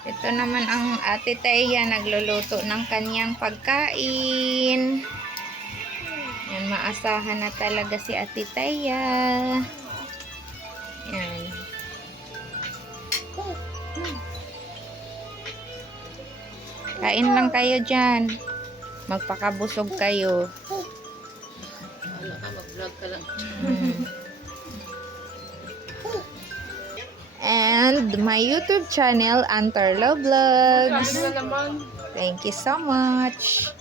Ito naman ang Ate Taya nagluluto ng kanyang pagkain. Yan, maasahan na talaga si Ate Taya. Yan. Kain lang kayo dyan. Magpakabusog kayo. Wala ka, mag-vlog ka lang. And my YouTube channel, Antarlo Vlogs. Thank you so much.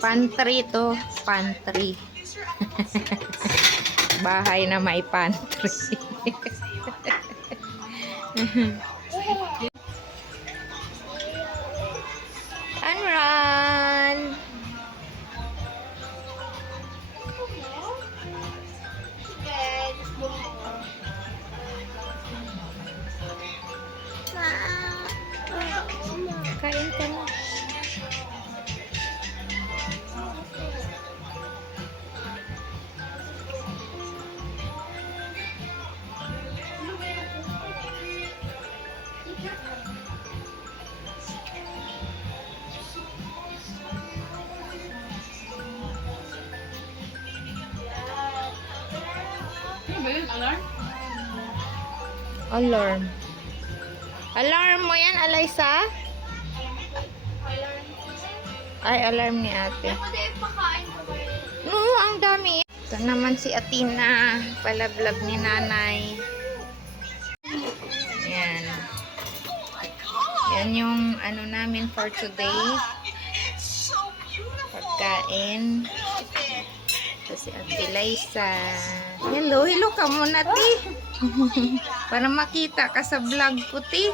Pantry to. Pantry. Bahay na may pantry. And run. Kain ka na. Ano ba yun? Alarm? Alarm. Alarm mo yan, Alaysa? Ay, alarm ni ate. No, ang dami. Ito naman si Atina. Palablab ni nanay. Yan. Yan yung ano namin for today. Pagkain. Ito si Ate Liza. Hello, hello ka muna, ti. Para makita ka sa vlog ko, ti.